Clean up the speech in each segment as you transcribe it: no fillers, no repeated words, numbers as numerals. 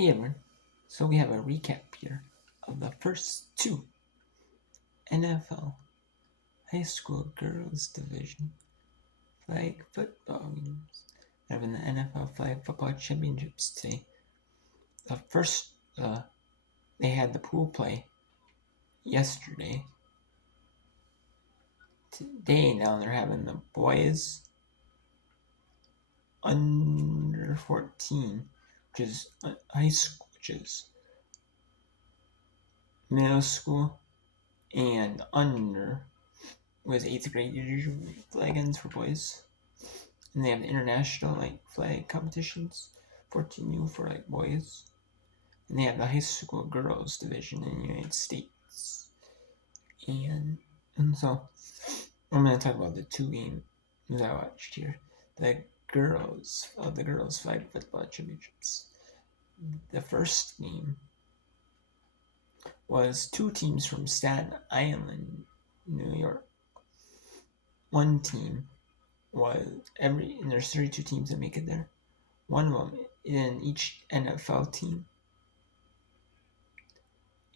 Hey everyone, so we have a recap here of the first two NFL High School Girls Division Flag Football games that have been the NFL Flag Football Championships today. The first, they had the pool play yesterday. Today now they're having the boys under 14, which is high school, which is middle school, and under was 8th grade usually flag ends for boys. And they have the international flag competitions, 14U for boys. And they have the high school girls division in the United States. And so I'm going to talk about the two games I watched here. The girls flag football championships. The first game was two teams from Staten Island, New York. One team was and there's 32 teams that make it there. One of them in each NFL team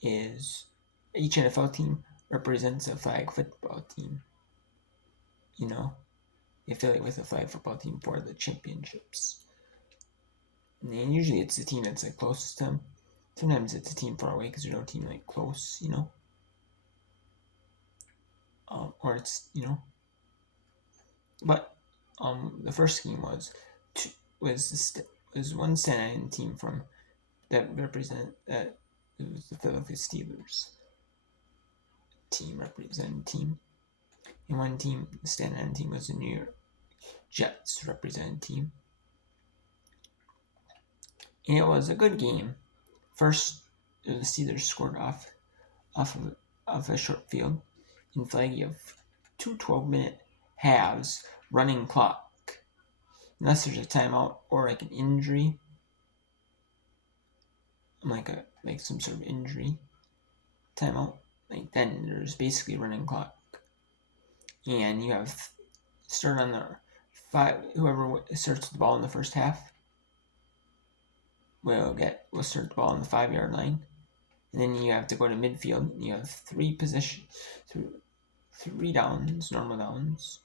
each NFL team represents a flag football team. You know, they affiliate with a flag football team for the championships. And usually it's the team that's closest to them. Sometimes it's a team far away because there's no team close, or it's But the first game was one Staten Island team that it was the Philadelphia Steelers team team. And one team, the Staten Island team, was the New York Jets represented team. And it was a good game. First, the Steelers scored off a short field in flag. You have 2 12-minute halves running clock. Unless there's a timeout or an injury, some sort of injury timeout, then there's basically running clock. And you have start on the whoever starts the ball in the first half will start the ball on the 5-yard line. And then you have to go to midfield. You have 3 downs, normal downs,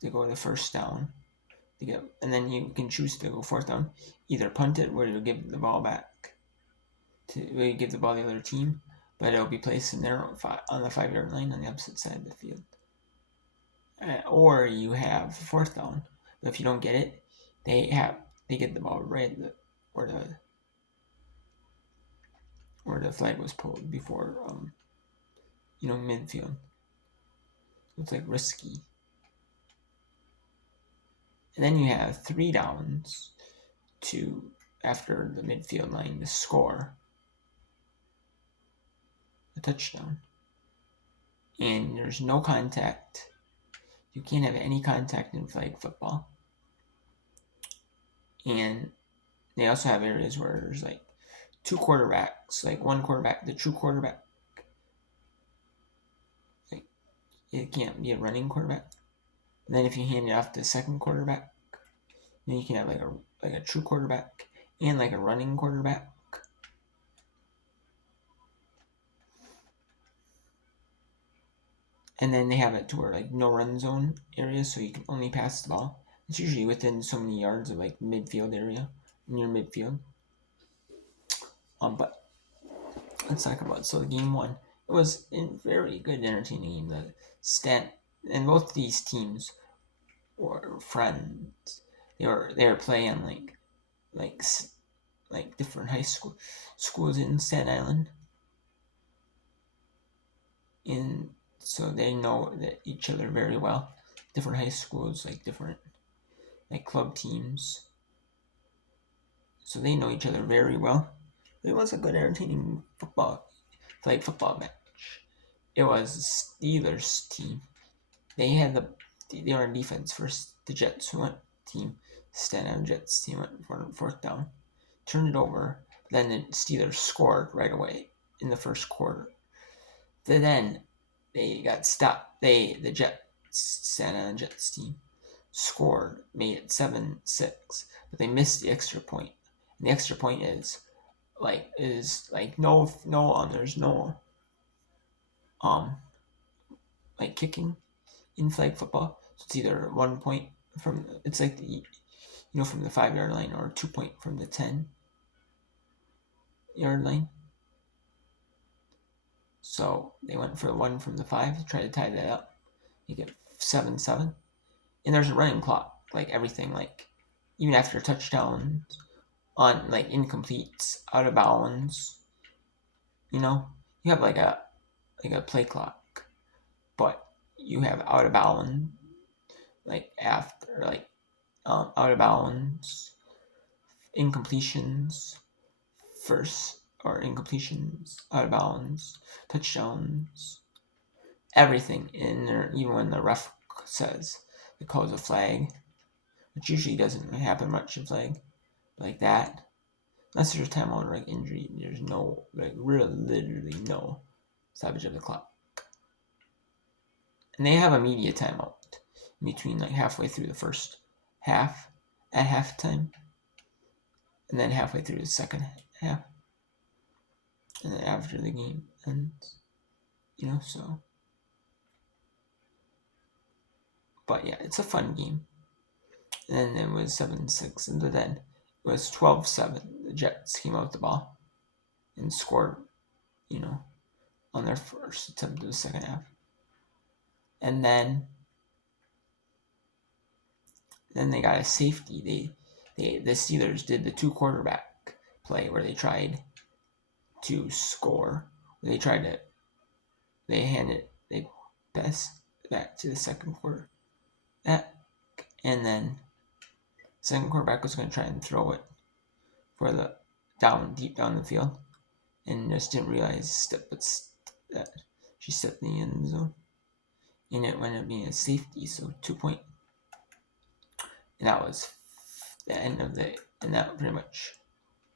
to go to the first down. And then you can choose to go 4th down. Either punt it, where you'll give the ball back where you give the ball to the other team, but it'll be placed in there on the 5-yard line on the opposite side of the field. Or you have 4th down. But if you don't get it, they get the ball right where the flag was pulled before midfield. It's risky. And then you have 3 downs after the midfield line to score a touchdown. And there's no contact. You can't have any contact in flag football. And they also have areas where there's 2 quarterbacks, one quarterback, the true quarterback. It can't be a running quarterback. And then if you hand it off to the second quarterback, then you can have a true quarterback and a running quarterback. And then they have it to where no run zone areas, so you can only pass the ball. It's usually within so many yards of midfield area, near midfield. But let's talk about the game 1. It was a very good, entertaining game. And both these teams were friends. They were playing different high schools in Staten Island, and so they know each other very well. Different high schools, different club teams, so they know each other very well. It was a good, entertaining flag football match. It was the Steelers team. They were on defense first. The Jets Staten Island Jets team went for 4th down, turned it over. Then the Steelers scored right away in the first quarter. Then they got stopped. The Staten Island Jets team scored, made it 7-6, but they missed the extra point And the extra point is no there's no like kicking in flag football. So it's either 1 point from it's like from the 5 yard line or 2 point from the 10 yard line. So they went for one from the 5 to try to tie that up. You get 7-7. And there's a running clock, like everything, like even after touchdowns, on like incompletes, out of bounds, you have like a play clock, but you have out of bounds, like after like out of bounds, incompletions, first or incompletions, out of bounds, touchdowns, everything in there, even when the ref says it calls a flag, which usually doesn't happen much in flag, like that. Unless there's a timeout or like injury, there's no literally no stoppage of the clock. And they have a media timeout in between, like halfway through the first half at halftime, and then halfway through the second half, and then after the game ends, so. But yeah, it's a fun game. And then it was 7-6, and then it was 12-7. The Jets came out with the ball and scored, on their first attempt of the second half. And then they got a safety. The Steelers did the 2 quarterback play where they tried to score. They passed back to the second quarter. And then second quarterback was going to try and throw it for the deep down the field, and just didn't realize that she stepped in the end zone, and it ended up being a safety, so 2 point. And that was the end of and that pretty much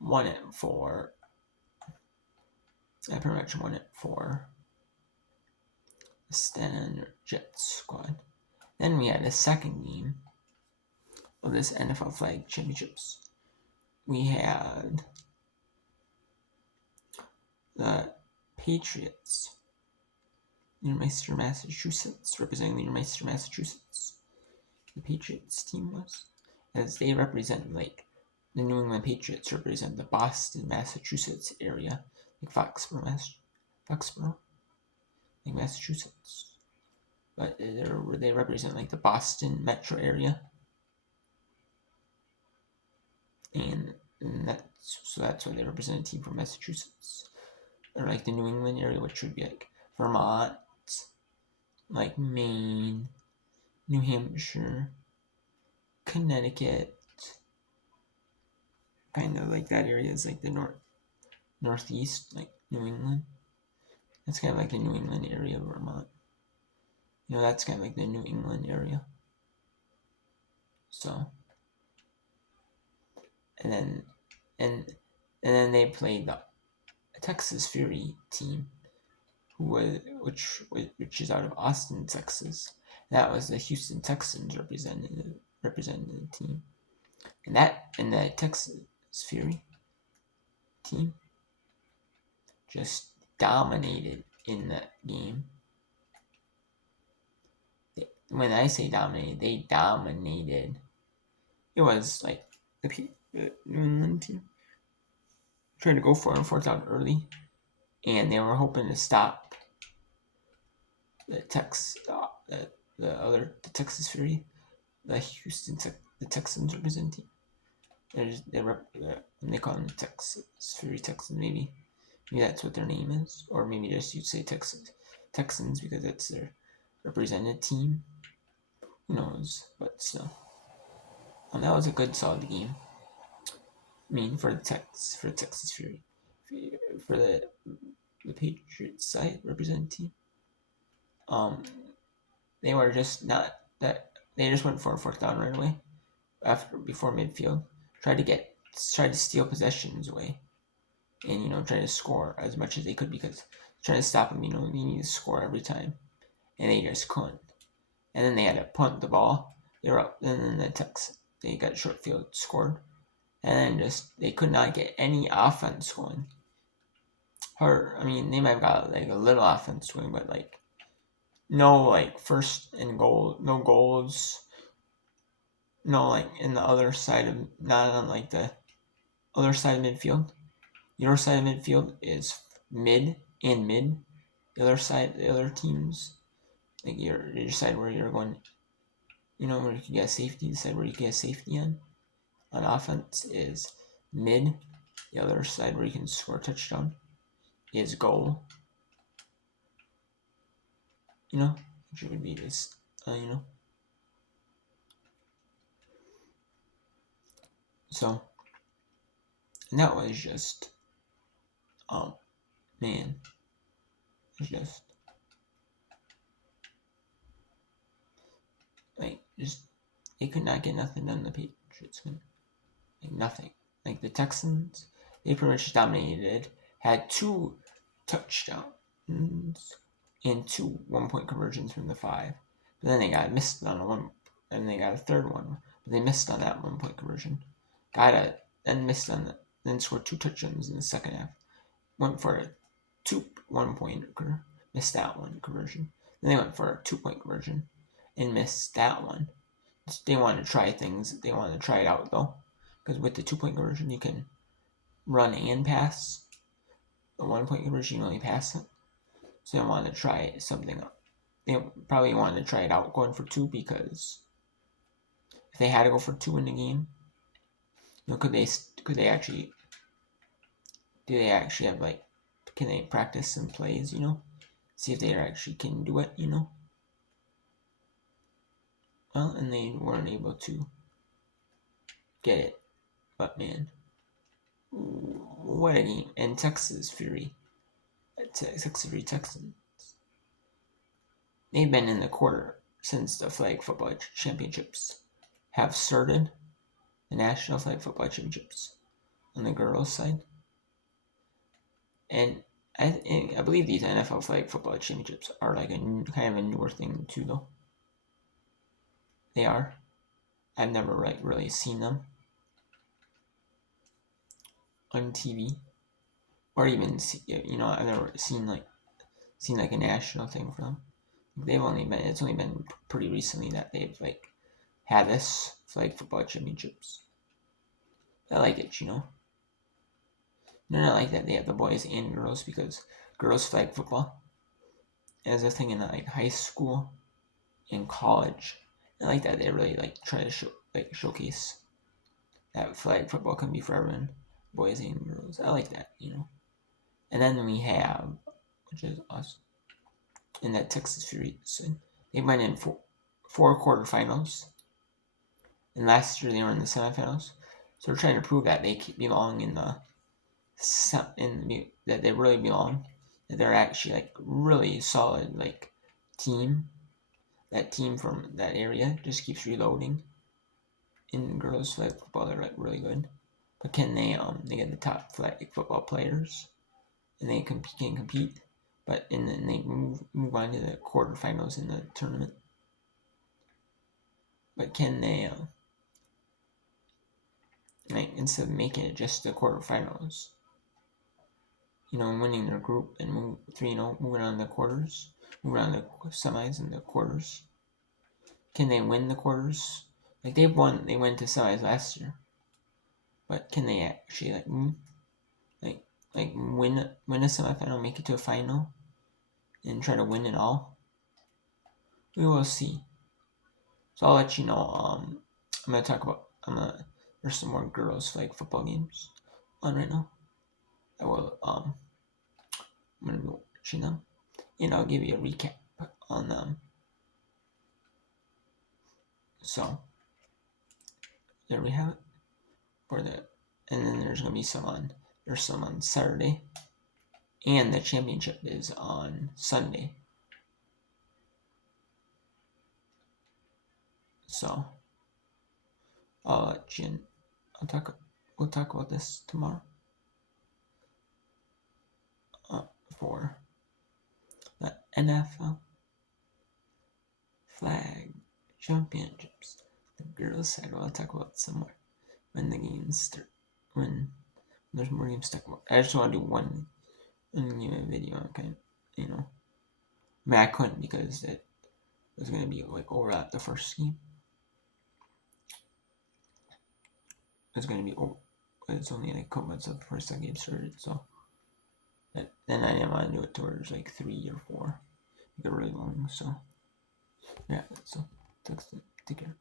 won it for. I pretty much won it for the Standard Jets squad. Then we had a second game of this NFL Flag Championships. We had the Patriots, Learmeister, Massachusetts, representing Learmeister, Massachusetts. The Patriots team was, as they represent, like, the New England Patriots represent the Boston, Massachusetts area, like Foxborough, like Massachusetts. But they represent like the Boston metro area, and that's why they represent a team from Massachusetts, or like the New England area, which would be like Vermont, like Maine, New Hampshire, Connecticut, kind of like that area is like the northeast, like New England. That's kind of like the New England area of Vermont. That's kind of like the New England area. So, and then they played the Texas Fury team, which is out of Austin, Texas. That was the Houston Texans representing the team, and the Texas Fury team just dominated in that game. When I say dominated, they dominated. It was like the New England team trying to go for it on 4th down early, and they were hoping to stop the Texas Fury, the Texans representing. They call them the Texas Fury Texans. Maybe that's what their name is, or maybe just you'd say Texans because that's their represented team. Who knows? But still, that was a good, solid game. I mean, for the Texas Fury, for the Patriots side represented team, they were just not that. They just went for a 4th down right away, before midfield. Tried to steal possessions away, and try to score as much as they could, because trying to stop them, you need to score every time, and they just couldn't. And then they had to punt the ball. They were up, and then they got short field, scored, and then just they could not get any offense going. Or I mean, they might have got like a little offense going, but like no like first and goal, no goals, no like in the other side of not on like the other side of midfield. Your side of midfield is mid and mid. The other side, the other teams, like your side where you're going, where you can get safety. The side where you can get safety on offense is mid. The other side where you can score a touchdown is goal. Which would be this, So, and that was just, man, it's just, like, they could not get nothing done, the Patriots, man. Like, nothing. Like, the Texans, they pretty much dominated, had 2 touchdowns and 2 1-point conversions from the 5. But then they got missed on one, and they got a third one. But they missed on that 1-point conversion. Then missed on that, then scored 2 touchdowns in the second half. Went for a 2 1-pointer, missed that one conversion. Then they went for a 2-point conversion and missed that one. They wanted to try things. They wanted to try it out though, because with the 2-point conversion you can run and pass. The 1-point conversion you only pass it. So they wanted to try something. They probably wanted to try it out going for 2, because if they had to go for 2 in the game, could they actually? Do they actually have like? Can they practice some plays? See if they actually can do it. Well, and they weren't able to get it. But man, what a game! And Texas Fury, Texans. They've been in the quarter since the flag football championships have started. The National Flag Football Championships on the girls' side, and I believe these NFL Flag Football Championships are like a kind of a newer thing too, though. They are. I've never really seen them on TV, or even I've never seen like a national thing for them. It's only been pretty recently that they've like had this flag football championships. I like it, They're not like that. They have the boys and girls, because girls flag football is a thing in like high school and college. I like that they really like try to showcase that flag football can be for everyone, boys and girls. I like that, And then we have, which is us, in that Texas Fury. So they went in 4 quarterfinals, and last year they were in the semifinals. So we're trying to prove that they belong that they really belong, that they're actually like really solid like team. That team from that area just keeps reloading. In girls flag football, they're like really good. But can they get the top flag football players, and they can compete, but then they move on to the quarterfinals in the tournament. But can they instead of making it just the quarterfinals, winning their group and move 3-0, moving on to the quarters, moving on to the semis and the quarters? Can they win the quarters? Like they went to semis last year, but can they actually win a semifinal, make it to a final, and try to win it all? We will see. So I'll let you know. I'm gonna talk about. There's some more girls flag football games on right now. I will. I'm gonna be watching them, and I'll give you a recap on them. So there we have it. And then there's gonna be some on. There's some on Saturday, and the championship is on Sunday. So I'll let you. We'll talk about this tomorrow. For the NFL Flag Championships, the girls' side. I'll talk about some more. when the games start, when there's more games to talk about. I just want to do one video, okay, you know. I mean, I couldn't because it was going to be like overlap the first game. It's going to be it's only like a couple months of the first game started, so then I didn't want to do it towards like 3 or 4, make it really long. So yeah, so take care.